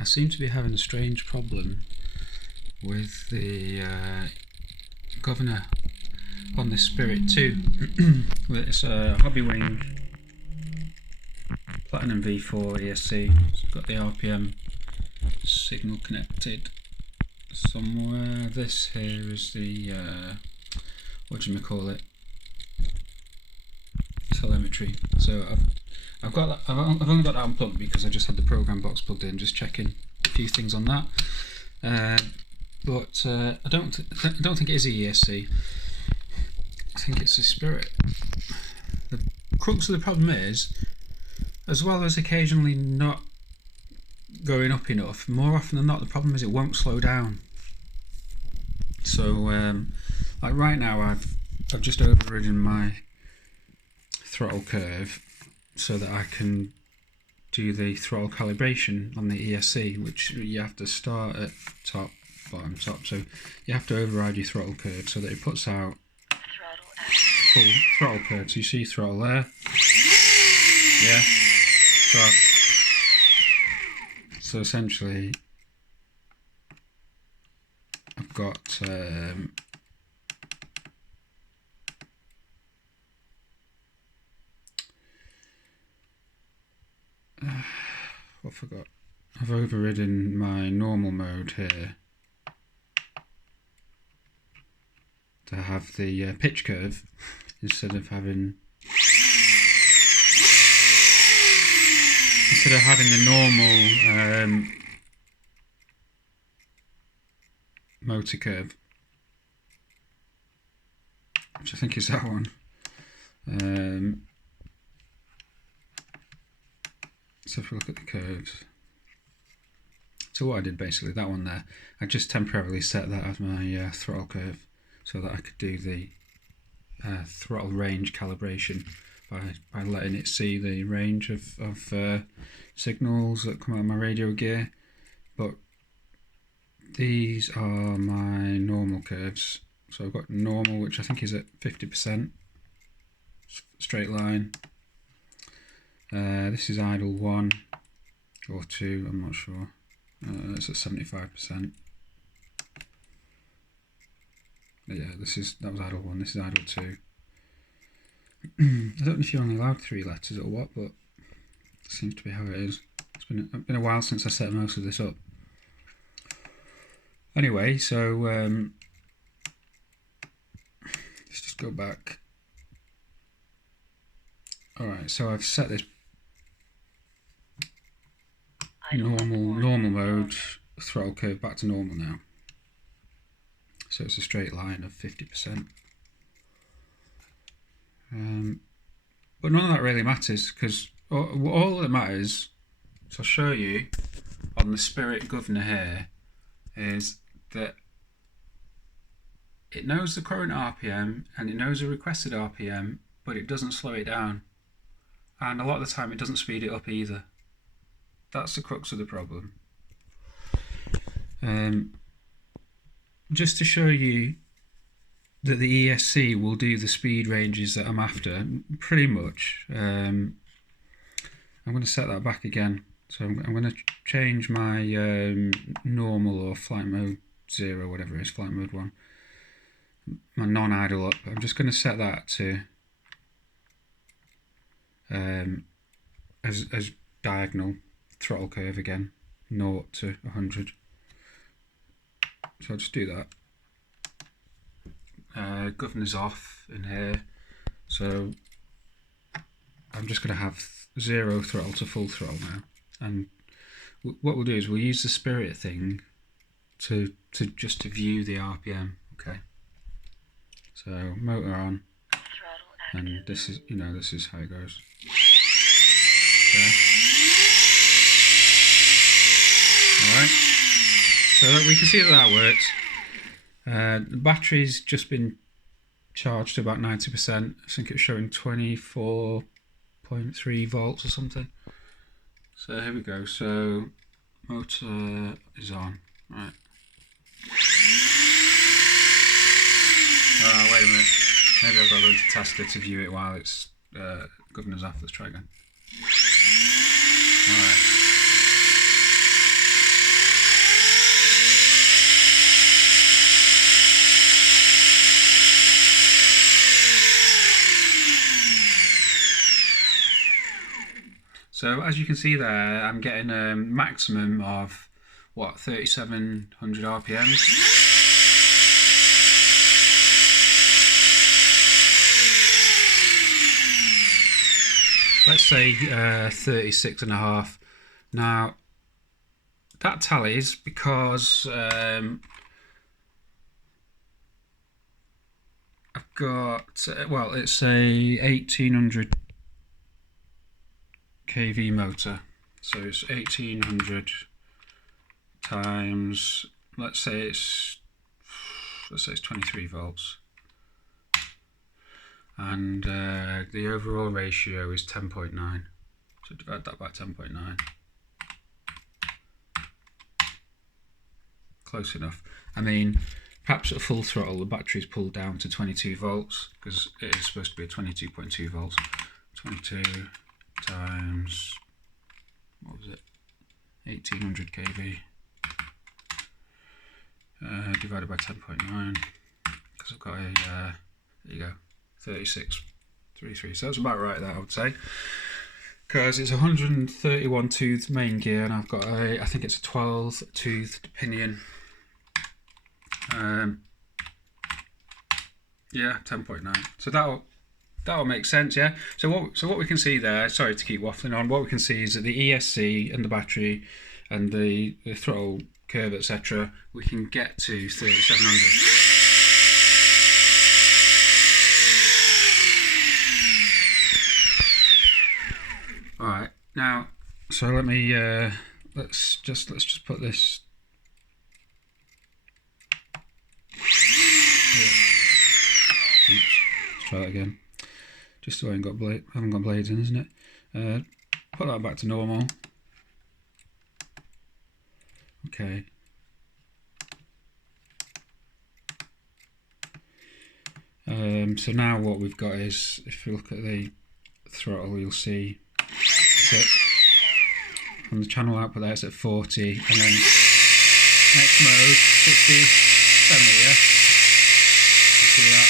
I seem to be having a strange problem with the governor on this Spirit 2. It's a Hobby Wing Platinum V4 ESC. It's got the RPM signal connected somewhere. This here is the what do you call it? Telemetry. So I've only got that unplugged because I just had the program box plugged in, just checking a few things on that. But I don't think it is a ESC. I think it's a Spirit. The crux of the problem is, as well as occasionally not going up enough, more often than not the problem is it won't slow down. So like right now I've just overridden my throttle curve so that I can do the throttle calibration on the ESC, which you have to start at top, bottom, top. So you have to override your throttle curve so that it puts out full throttle curve. So you see throttle there, yeah. So essentially I've got I forgot. I've overridden my normal mode here to have the pitch curve instead of having the normal motor curve, which I think is that one. So if we look at the curves, so what I did basically, that one there, I just temporarily set that as my throttle curve so that I could do the throttle range calibration by letting it see the range of signals that come out of my radio gear. But these are my normal curves. So I've got normal, which I think is at 50%, straight line. This is idle 1 or 2, I'm not sure. It's at 75%. Yeah, that was idle 1, this is idle 2. I don't know if you're only allowed 3 letters or what, but it seems to be how it is. It's been a while since I set most of this up. Anyway, so let's just go back. Alright, so I've set this normal mode throttle curve back to normal now. So it's a straight line of 50%. But none of that really matters, because all that matters, so I'll show you on the Spirit governor here, is that it knows the current RPM and it knows the requested RPM, but it doesn't slow it down. And a lot of the time it doesn't speed it up either. That's the crux of the problem. Just to show you that the ESC will do the speed ranges that I'm after, pretty much. I'm going to set that back again. So I'm going to change my normal or flight mode 0, whatever it is, flight mode 1, my non-idle up. I'm just going to set that to as diagonal throttle curve again, 0 to 100. So I'll just do that. Governor's off in here, so I'm just going to have 0 throttle to full throttle now. And what we'll do is we'll use the Spirit thing to view the RPM. Okay. So motor on, and this is this is how it goes. Okay. All right. So we can see that works. The battery's just been charged to about 90%. I think it's showing 24.3 volts or something. So here we go. So motor is on. Right. Wait a minute. Maybe I've got to go into tester to view it while it's governor's off. Let's try again. Alright. So as you can see there, I'm getting a maximum of, what, 3,700 RPMs? Let's say 36.5. Now, that tallies because I've got, well, it's a 1800 kV motor. So it's 1800 times, let's say it's 23 volts. And the overall ratio is 10.9. So divide that by 10.9. Close enough. I mean, perhaps at full throttle the battery's pulled down to 22 volts because it is supposed to be a 22.2 volts. 22 times, what was it? 1800 kV divided by 10.9, because I've got a there you go, 36.33. So that's about right, that I would say, because it's a 131 toothed main gear and I've got a, I think it's a 12 toothed pinion. Yeah, 10.9. So that'll make sense, yeah. So what we can see there, sorry to keep waffling on, what we can see is that the ESC and the battery and the throttle curve, etc., we can get to 3,700. All right, now, so let me let's just put this. Oops, let's try that again. Just so I haven't got blades in, isn't it? Put that back to normal. Okay. So now what we've got is, if you look at the throttle, you'll see on the channel output there it's at 40, and then next mode 60, 70, yeah. You see that?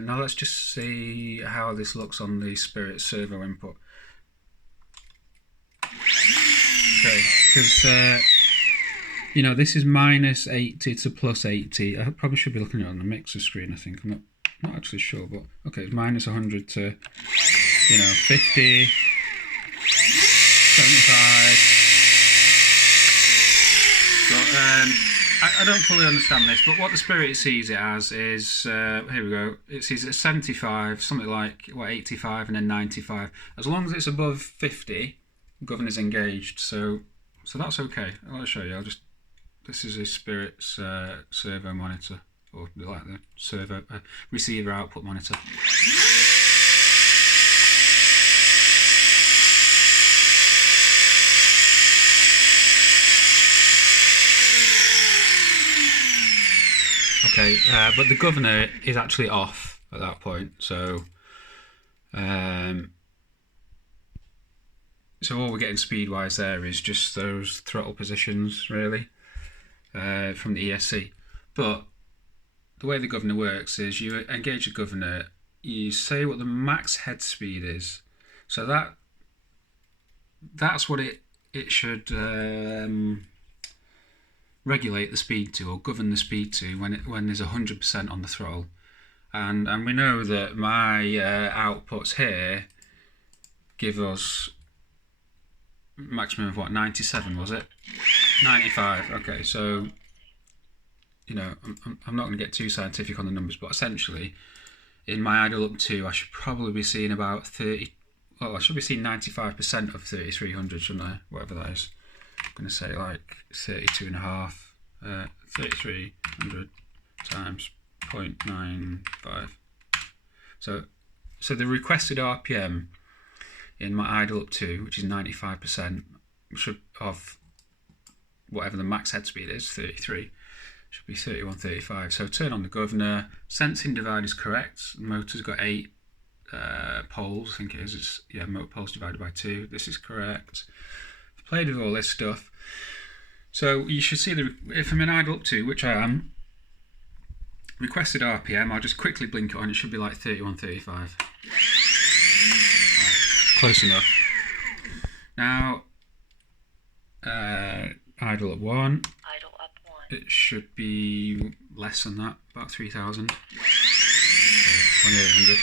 Now let's just see how this looks on the Spirit servo input. Okay, because you know, this is minus 80 to plus 80. I probably should be looking at it on the mixer screen, I think. I'm not actually sure, but okay, it's minus 100 to, you know, 50, 75. But I don't fully understand this, but what the Spirit sees it as is, here we go, it sees it as 75, something like, what, 85 and then 95. As long as it's above 50, the governor's engaged, so that's okay. I'll show you. This is a Spirit's servo monitor, or like the servo receiver output monitor. Okay, but the governor is actually off at that point, so so all we're getting speed-wise there is just those throttle positions, really, from the ESC. But the way the governor works is you engage the governor, you say what the max head speed is, so that's what it should regulate the speed to, or govern the speed to, when there's 100% on the throttle. And we know that my outputs here give us maximum of what, 97 was it? 95. Okay, so you know, I'm not going to get too scientific on the numbers, but essentially in my idle up 2 I should probably be seeing about 30, well, I should be seeing 95% of 3300, shouldn't I? Whatever that is. I'm going to say like 32.5, 3300 times 0.95. So the requested RPM in my idle up 2, which is 95%, should, of whatever the max head speed is, 33, Should be 3135. So turn on the governor. Sensing divide is correct. The motor's got 8 poles, I think it is. It's, yeah, motor poles divided by 2. This is correct. I've played with all this stuff. So you should see if I'm in idle up to, which I am, requested RPM, I'll just quickly blink it on. It should be like 3135. Right, close enough. Now, idle up 1. Idle up 1. It should be less than that, about 3000. 2800.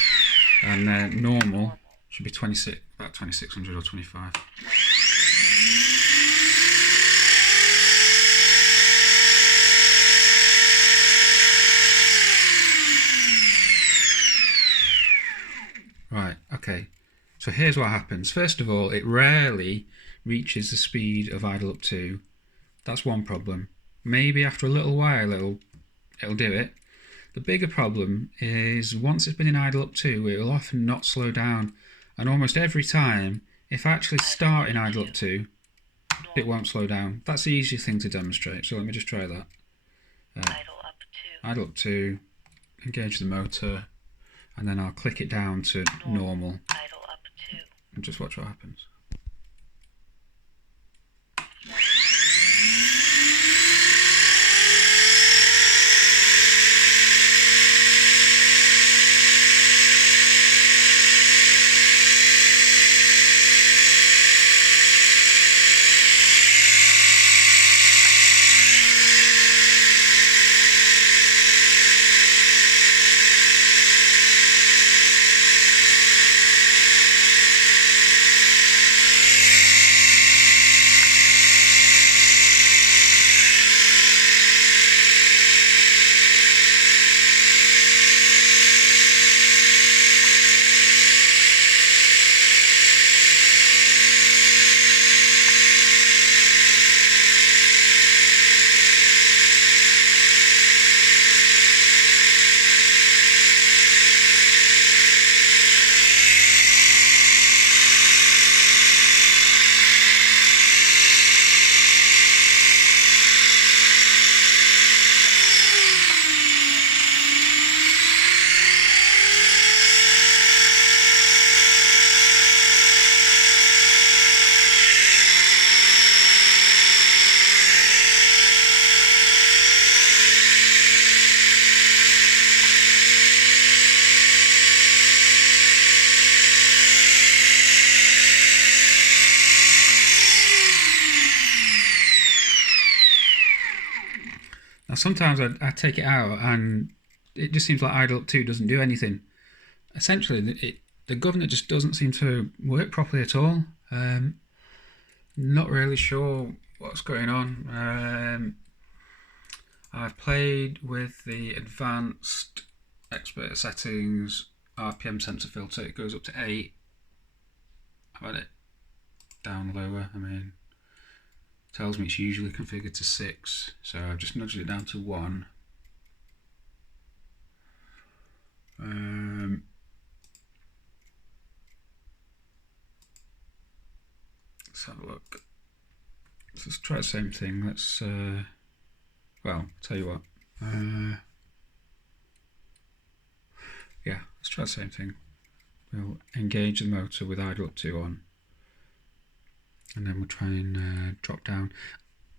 And normal should be about 2600 or 25. Right, okay. So here's what happens. First of all, it rarely reaches the speed of idle up 2. That's one problem. Maybe after a little while it'll do it. The bigger problem is once it's been in idle up 2, it will often not slow down. And almost every time, if I actually start in idle up 2, it won't slow down. That's the easiest thing to demonstrate. So let me just try that. Idle up 2. Idle up 2, engage the motor, and then I'll click it down to normal. Idle up 2. And just watch what happens. Now sometimes I take it out and it just seems like idle up 2 doesn't do anything. Essentially, the governor just doesn't seem to work properly at all. Not really sure what's going on. I've played with the advanced expert settings, RPM sensor filter. It goes up to 8. I've had it down lower. I mean, tells me it's usually configured to 6, so I've just nudged it down to 1. Let's have a look. Let's try the same thing. Let's, well, tell you what. Yeah, let's try the same thing. We'll engage the motor with idle up 2 on. And then we'll try and drop down.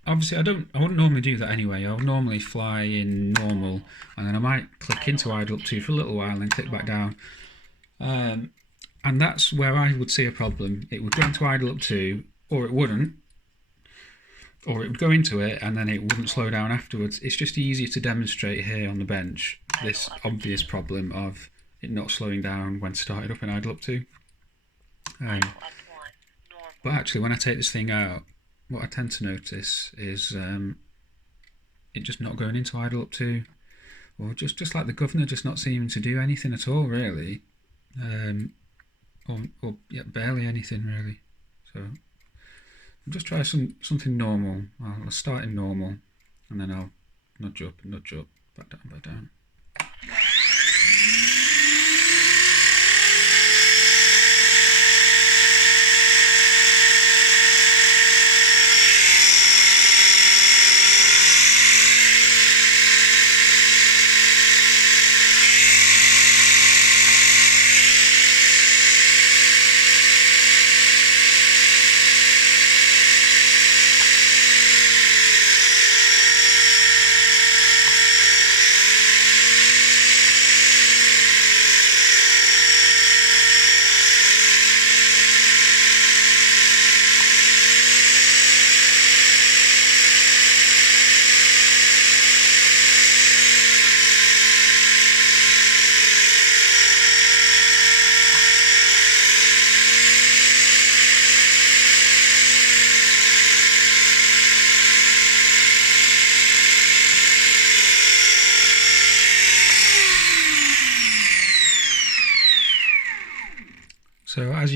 Obviously, I wouldn't normally do that anyway. I would normally fly in normal, and then I might click into idle up 2 for a little while and then click back down. And that's where I would see a problem. It would go into idle up 2, or it wouldn't, or it would go into it and then it wouldn't slow down afterwards. It's just easier to demonstrate here on the bench this obvious problem of it not slowing down when started up in idle up 2. But actually, when I take this thing out, what I tend to notice is it just not going into idle up 2, or just like the governor just not seeming to do anything at all, really, or yeah, barely anything really. So I'll just try something normal. I'll start in normal, and then I'll nudge up, back down, back down.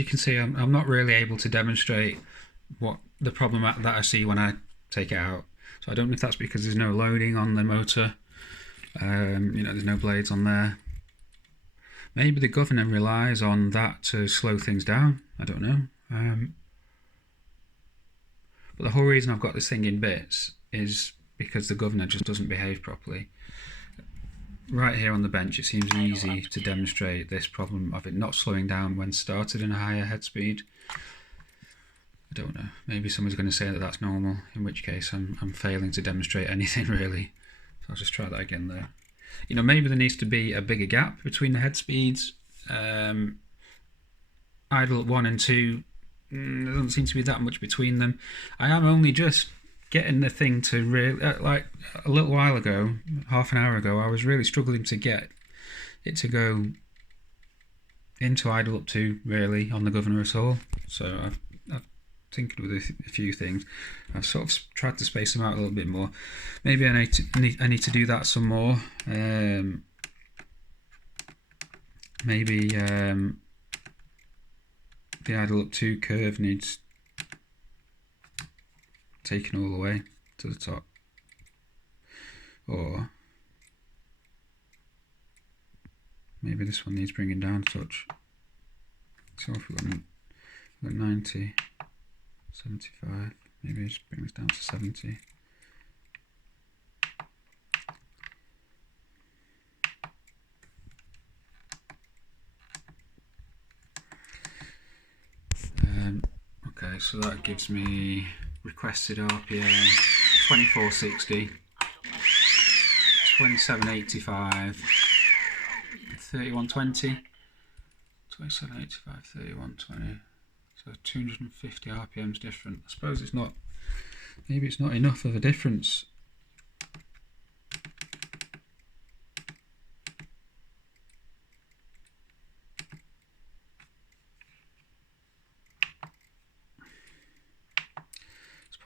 can see, I'm not really able to demonstrate what the problem that I see when I take it out. So I don't know if that's because there's no loading on the motor. There's no blades on there. Maybe the governor relies on that to slow things down. I don't know. But the whole reason I've got this thing in bits is because the governor just doesn't behave properly. Right here on the bench, it seems easy to demonstrate this problem of it not slowing down when started in a higher head speed. I don't know. Maybe someone's going to say that that's normal, in which case I'm failing to demonstrate anything really. So I'll just try that again there. Maybe there needs to be a bigger gap between the head speeds. Idle at 1 and 2, there doesn't seem to be that much between them. I am only just getting the thing to really, like a little while ago, half an hour ago, I was really struggling to get it to go into idle up 2 really on the governor at all. So I've tinkered with a few things. I've sort of tried to space them out a little bit more. Maybe I need to do that some more. Maybe the idle up 2 curve needs taken all the way to the top, or maybe this one needs bringing down a touch. So if we've got 90, 75, maybe just bring this down to 70. Okay, so that gives me requested RPM 2460, 2785, 3120, 2785, 3120. So 250 RPMs different. I suppose it's not. Maybe it's not enough of a difference.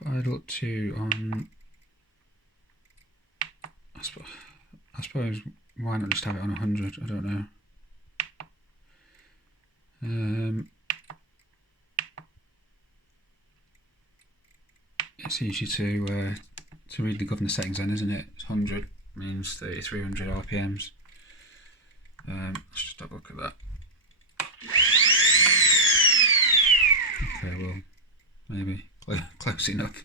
Idle up 2 on. I suppose why not just have it on 100? I don't know. It's easy to read the governor settings then, isn't it? It's 100 means 3300 RPMs. Let's just have a look at that. Okay, well, maybe close enough.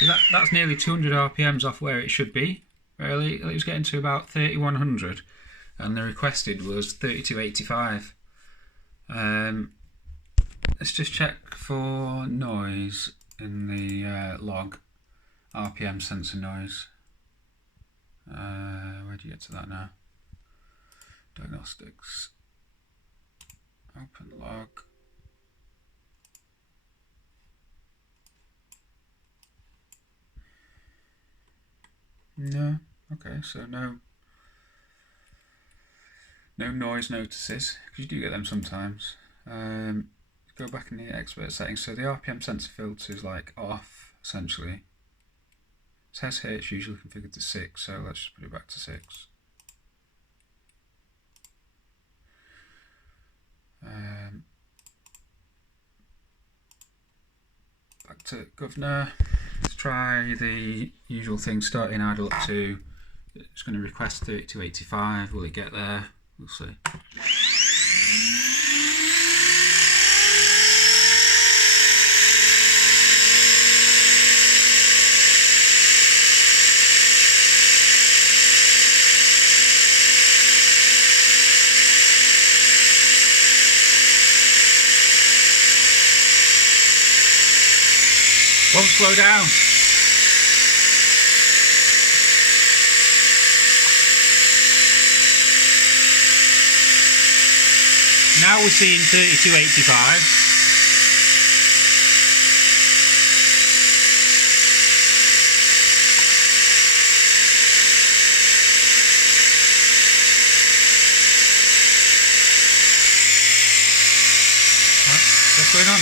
So that's nearly 200 RPMs off where it should be. Really, it was getting to about 3100, and the requested was 3285. Let's just check for noise in the log. RPM sensor noise. Where do you get to that now? Diagnostics. Open log. No. Okay, so no noise notices, because you do get them sometimes. Go back in the expert settings. So the RPM sensor filter is like off, essentially. It says here it's usually configured to 6, so let's just put it back to 6. Back to governor. Let's try the usual thing, starting idle up to. It's going to request 3285. Will it get there? We'll see. Won't slow down. Now we're seeing 3285. What's going on?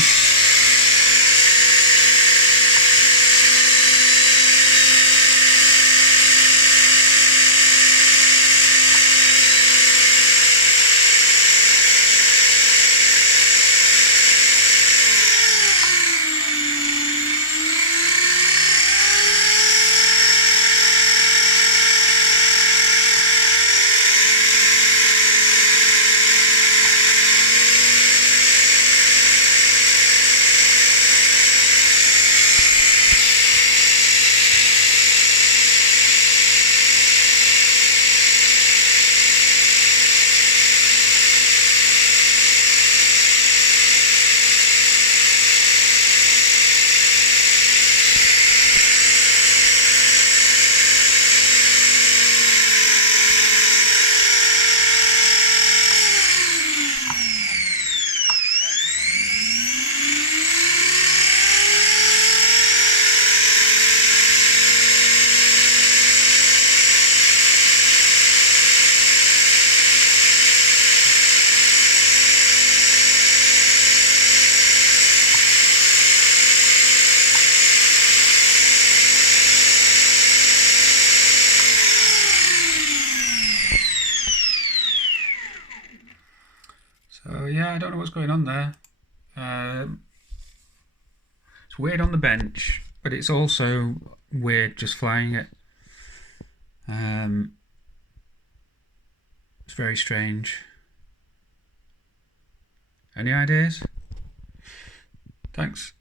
So yeah, I don't know what's going on there. It's weird on the bench, but it's also weird just flying it. It's very strange. Any ideas? Thanks.